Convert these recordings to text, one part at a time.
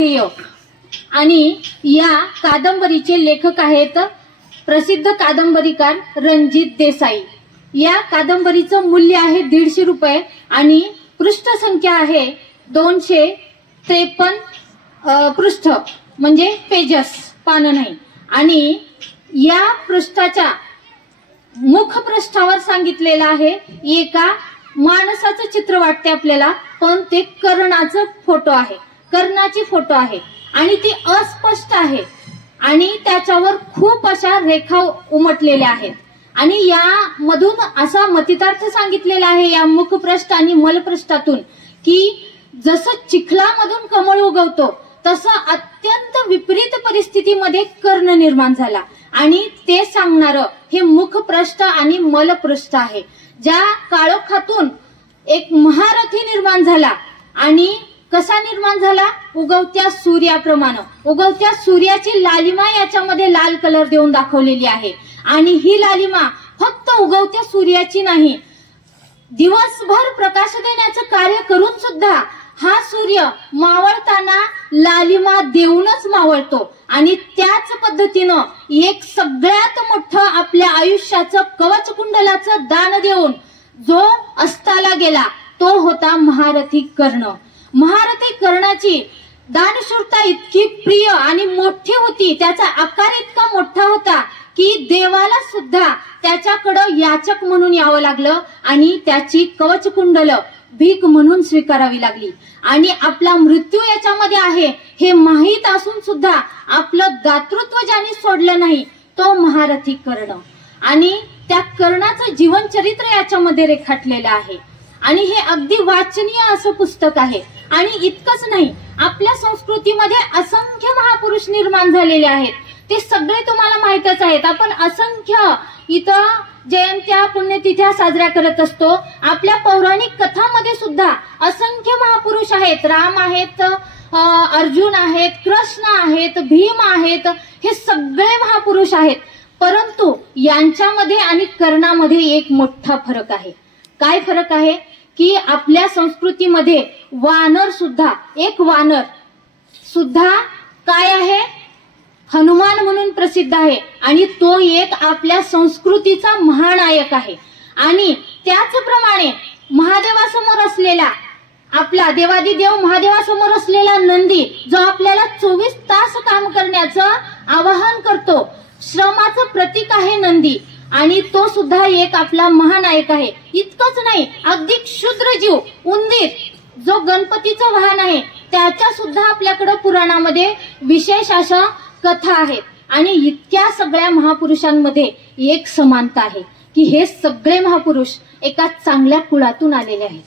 आणि या कादंबरीचे लेखक आहेत प्रसिद्ध कादंबरीकार रणजित देसाई। या कादंबरीचं मूल्य आहे 150 रुपये आणि पृष्ठ संख्या आहे 253 पृष्ठ, म्हणजे पेजेस, पानं नाही। आणि या पृष्ठाच्या मुखपृष्ठावर सांगितलेलं आहे एका माणसाचं चित्र वाटते आपल्याला, पण ते कर्णाचं फोटो आहे, कर्णाची फोटो आहे आणि ती अस्पष्ट आहे आणि त्याच्यावर खूप अशा रेखा उमटलेल्या आहेत। आणि या मधून असा मतितार्थ सांगितलेला आहे या मुखपृष्ठ आणि मलपृष्ठातून की जसं चिखलामधून कमळ उगवतो तसं अत्यंत विपरीत परिस्थितीमध्ये कर्ण निर्माण झाला आणि ते सांगणारं हे मुखपृष्ठ आणि मलपृष्ठ आहे। ज्या काळोखातून एक महारथी निर्माण झाला आणि कसा निर्माण झाला, उगवत्या सूर्याप्रमाणे। उगवत्या सूर्याची लालिमा याच्यामध्ये लाल कलर देऊन दाखवलेली आहे आणि ही लालिमा फक्त उगवत्या सूर्याची नाही, दिवसभर प्रकाश देण्याचं कार्य करून सुद्धा हा सूर्य मावळताना लालिमा देऊनच मावळतो। आणि त्याच पद्धतीनं एक सगळ्यात मोठं आपल्या आयुष्याचं कवच कुंडलाचं दान देऊन जो अस्ताला गेला तो होता महारथी कर्ण। महारथी कर्णाची दानशूरता इतकी प्रिय आणि मोठी होती, त्याचा आकार इतका मोठा होता की देवाला सुद्धा त्याच्याकडं याचक म्हणून यावं लागलं आणि त्याची कवच कुंडल भीक म्हणून स्वीकारावी लागली। आणि आपला मृत्यू याच्यामध्ये आहे हे माहीत असून सुद्धा आपलं दातृत्व ज्याने सोडलं नाही तो महारथी कर्ण। आणि त्या कर्णाचं जीवनचरित्र याच्यामध्ये रेखाटलेलं आहे आणि हे अगदी वाचनीय असं पुस्तक आहे। आणि इतकंच नाही, आपल्या संस्कृतीमध्ये असंख्य महापुरुष निर्माण झालेले आहेत, ते सगळे तुम्हाला माहितच आहेत। आपण असंख्य इथं जयंत्या पुण्यतिथ्या साजऱ्या करत असतो। आपल्या पौराणिक कथामध्ये सुद्धा असंख्य महापुरुष आहेत, राम आहेत, अर्जुन आहेत, कृष्ण आहेत, भीम आहेत, हे सगळे महापुरुष आहेत। परंतु यांच्यामध्ये आणि कर्णामध्ये एक मोठा फरक आहे। काय फरक आहे की आपल्या संस्कृतीमध्ये वानर सुद्धा, एक वानर सुद्धा काय आहे, हनुमान म्हणून प्रसिद्ध आहे आणि तो एक आपल्या संस्कृतीचा महानायक आहे। आणि त्याचप्रमाणे महादेवासमोर असलेला, आपला देवादिदेव महादेवासमोर असलेला नंदी जो आपल्याला 24 तास काम करण्याचं आवाहन करतो, श्रमाचं प्रतीक आहे नंदी, आणि तो सुद्धा एक आपला महानायक आहे। इतकंच नाही, अगदी क्षुद्र जीव उंदीर जो गणपतीचं वाहन आहे त्याच्या सुद्धा आपल्याकडे पुराणामध्ये विशेष अशा कथा आहेत। आणि इतक्या सगळ्या महापुरुषांमध्ये एक समानता आहे की हे सगळे महापुरुष एका चांगल्या कुळातून आलेले आहेत,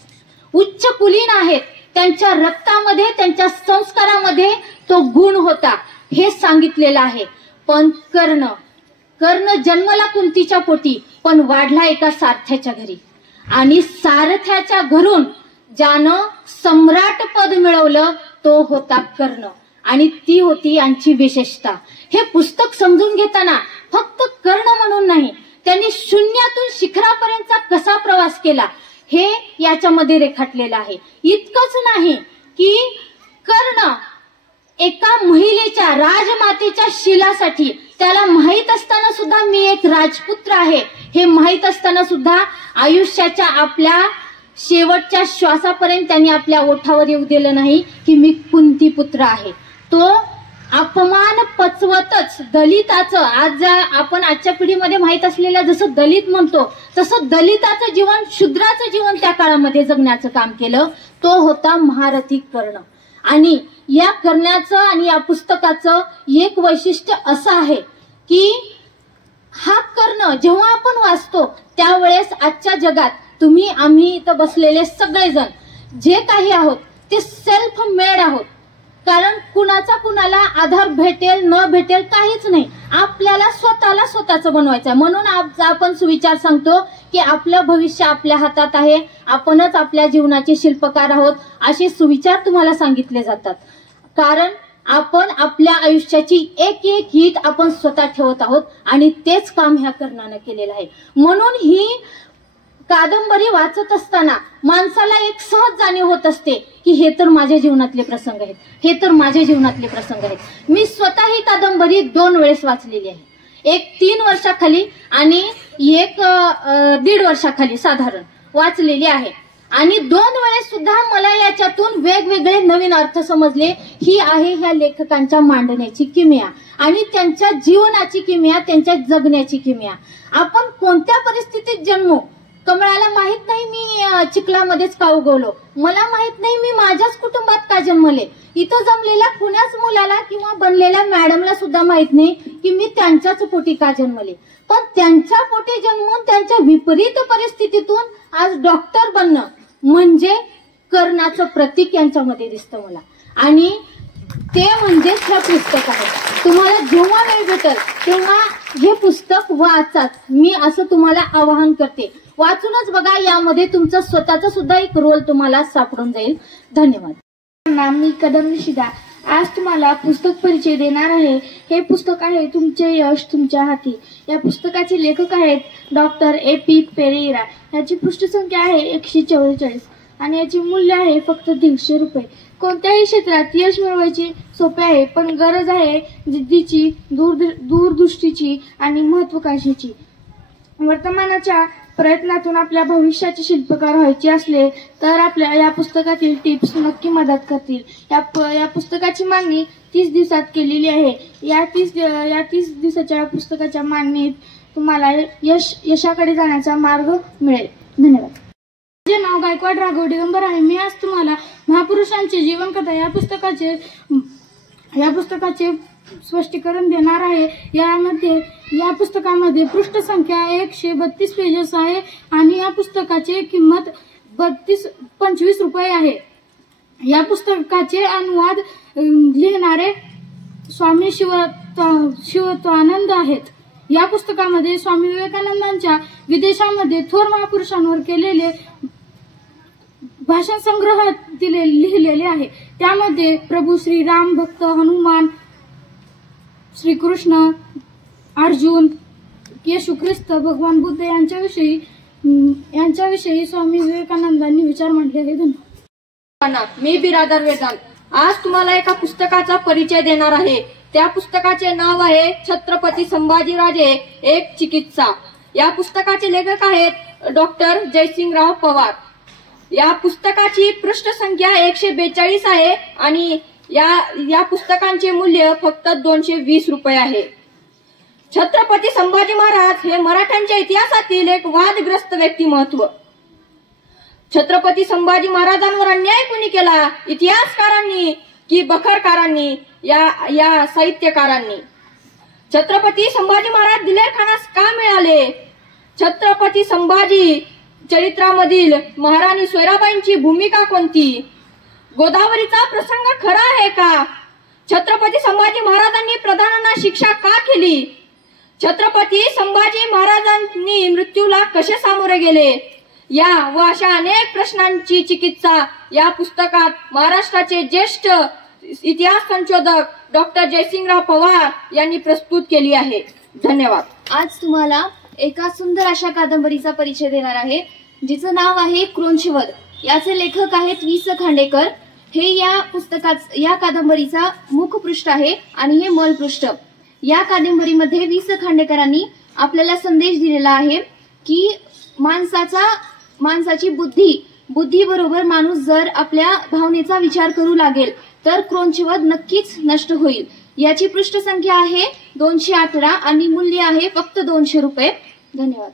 उच्च कुलीन आहेत, त्यांच्या रक्तामध्ये त्यांच्या संस्कारामध्ये तो गुण होता हे सांगितलेलं आहे। पण कर्ण जन्मला कुंतीच्या पोटी पण वाढला एका सारथ्याच्या घरी आणि सारथ्याच्या घरून ज्यानं सम्राट पद मिळवलं तो होता कर्ण आणि ती होती यांची विशेषता। हे पुस्तक समजून घेताना फक्त कर्ण म्हणून नाही, त्यांनी शून्यातून शिखरापर्यंतचा कसा प्रवास केला हे याच्यामध्ये रेखाटलेलं आहे। इतकंच नाही की कर्ण एका महिलेच्या, राजमातेच्या शिलासाठी, त्याला माहित असताना सुद्धा मी एक राजपुत्र आहे हे माहित असताना सुद्धा आयुष्याच्या आपल्या शेवटच्या श्वासापर्यंत त्यांनी आपल्या ओठावर येऊ दिलं नाही की मी कुंती पुत्र आहे। तो अपमान पचवतच दलिताचं, आज आपण आजच्या पिढीमध्ये माहित असलेलं जसं दलित म्हणतो तसं दलिताचं जीवन, शूद्राचं जीवन त्या काळामध्ये जगण्याचं काम केलं तो होता महारथी कर्ण। आणि या कर्णाचं आणि या पुस्तकाचं एक वैशिष्ट्य असं आहे की हा कर्ण जेव्हा आपण वाचतो त्यावेळेस आजच्या जगात तुम्ही आम्ही इथं बसलेले सगळेजण जे काही आहोत ते सेल्फ मेड आहोत, कारण कुणाचा कुणाला आधार भेटेल न भेटेल काहीच नाही, आपल्याला स्वतःला स्वतःचं बनवायचं। म्हणून आपण सुविचार सांगतो की आपलं भविष्य आपल्या हातात आहे, आपणच आपल्या जीवनाचे शिल्पकार आहोत, असे सुविचार तुम्हाला सांगितले जातात। कारण आपण आपल्या आयुष्याची एक एक हित आपण स्वतः ठेवत आहोत आणि तेच काम ह्या कर्णाने केलेलं आहे। म्हणून ही कादंबरी वाचत असताना माणसाला एक सहज जाणीव होत असते की हे तर माझ्या जीवनातले प्रसंग आहेत, हे तर माझ्या जीवनातले प्रसंग आहेत। मी स्वतः ही कादंबरी 2 वेळेस वाचलेली आहे, एक 3 वर्षाखाली आणि एक 1.5 वर्षाखाली साधारण वाचलेली आहे। आणि 2 वेळेस सुद्धा मला याच्यातून वेगवेगळे नवीन अर्थ समजले। ही आहे ह्या लेखकांच्या मांडण्याची किमया आणि त्यांच्या जीवनाची किमया, त्यांच्या जगण्याची किमया। आपण कोणत्या परिस्थितीत जन्मू, कमळाला माहित नाही मी चिखलामध्येच का उगवलो, मला माहित नाही मी माझ्याच कुटुंबात का जन्मले, इथं जमलेल्या कुणाच मुलाला किंवा बनलेल्या मॅडमला सुद्धा माहित नाही की मी त्यांच्याच पोटी का जन्मले। पण त्यांच्या पोटी जन्मून त्यांच्या विपरीत परिस्थितीतून आज डॉक्टर बनणं म्हणजे कर्णाचं प्रतीक यांच्यामध्ये दिसतं मला। आणि ते म्हणजे हे पुस्तक आहे। तुम्हाला जेव्हा वेळ भेटेल तेव्हा हे पुस्तक वाचाच, मी असं तुम्हाला आवाहन करते। वाचूनच बघा, यामध्ये तुमचा स्वतःचा सुद्धा एक रोल तुम्हाला सापडून जाईल। धन्यवाद। मी कदम निशिदा आज तुम्हाला पुस्तक परिचय देणार आहे। हे पुस्तक आहे तुमचे यश तुमच्या हाती। या पुस्तकाचे लेखक आहेत डॉक्टर AP पेरेरा। याची पृष्ठसंख्या आहे 144 आणि याचे मूल्य आहे फक्त 150 रुपये। कोणत्याही क्षेत्रात यश मिळवायचे सोपे आहे, पण गरज आहे जिद्दीची, दूरदृष्टीची आणि महत्वाकांक्षेची। वर्तमानाच्या प्रयत्नातून आपल्या भविष्याचे शिल्पकार व्हायचे असले तर आपल्या या पुस्तकातील टिप्स नक्की मदत करतील। या पुस्तकाची मांडणी 30 दिवसात केलेली आहे। या 30 दिवसाच्या पुस्तकाच्या मांडणीत तुम्हाला यशाकडे जाण्याचा मार्ग मिळेल। धन्यवाद। माझे नाव गायकवाड राघव दिगंबर आहे। मी आज तुम्हाला महापुरुषांची जीवनकथा या पुस्तकाचे स्पष्टीकरण देणार आहे। या पुस्तकामध्ये पृष्ठसंख्या 132 पेजेस आहे आणि या पुस्तकाची किंमत 25 रुपये आहे। या पुस्तकाचे अनुवाद लिहिणारे स्वामी शिवानंद आहेत। या पुस्तकामध्ये स्वामी विवेकानंदांच्या विदेशामध्ये थोर महापुरुषांवर केलेले भाषण संग्रह लिहिलेले आहे। त्यामध्ये प्रभू श्रीराम, भक्त हनुमान, श्रीकृष्ण, अर्जुन, येशू ख्रिस्त, भगवान बुद्ध यांच्याविषयी स्वामी विवेकानंदांनी विचार मांडले आहेत। धन्यवाद। मी बिरादर वेदांत आज तुम्हाला एका पुस्तकाचा परिचय देणार आहे। त्या पुस्तकाचे नाव आहे छत्रपती संभाजीराजे एक चिकित्सा। या पुस्तकाचे लेखक आहेत डॉक्टर जयसिंगराव पवार। या पुस्तकाची पृष्ठसंख्या 142 आहे आणि या पुस्तकांचे मूल्य फक्त 220 रुपये आहे। छत्रपती संभाजी महाराज हे मराठ्यांच्या इतिहासातील एक वादग्रस्त व्यक्तिमत्व। छत्रपती संभाजी महाराजांवर अन्याय कुणी केला, इतिहासकारांनी की बखरकारांनी या साहित्यकारांनी? छत्रपती संभाजी महाराज दिलेर खानास का मिळाले? छत्रपती संभाजी चरित्रामधील महाराणी सोयराबाईंची भूमिका कोणती? गोदावरीचा प्रसंग खरा आहे का? छत्रपती संभाजी महाराजांनी प्रधानांना शिक्षा का केली? छत्रपती संभाजी महाराजांनी मृत्यूला कसे सामोरे गेले? या व अशा अनेक प्रश्नांची चिकित्सा या पुस्तकात महाराष्ट्राचे ज्येष्ठ इतिहास संशोधक डॉक्टर जयसिंगराव पवार यांनी प्रस्तुत केली आहे। धन्यवाद। आज तुम्हाला एका सुंदर अशा कादंबरीचा परिचय देणार आहे, जिचं नाव आहे क्रोंचवध। याचे लेखक आहेत वि.स. खांडेकर। हे या कादंबरीचा मुखपृष्ठ आहे आणि हे मलपृष्ठ। या कादंबरीमध्ये वि.स. खांडेकरांनी आपल्याला संदेश दिलेला आहे की माणसाची बुद्धी बरोबर माणूस जर आपल्या भावनेचा विचार करू लागेल तर क्रोंचवध नक्कीच नष्ट होईल। याची पृष्ठसंख्या आहे 218 आणि मूल्य आहे फक्त 200 रुपये। धन्यवाद।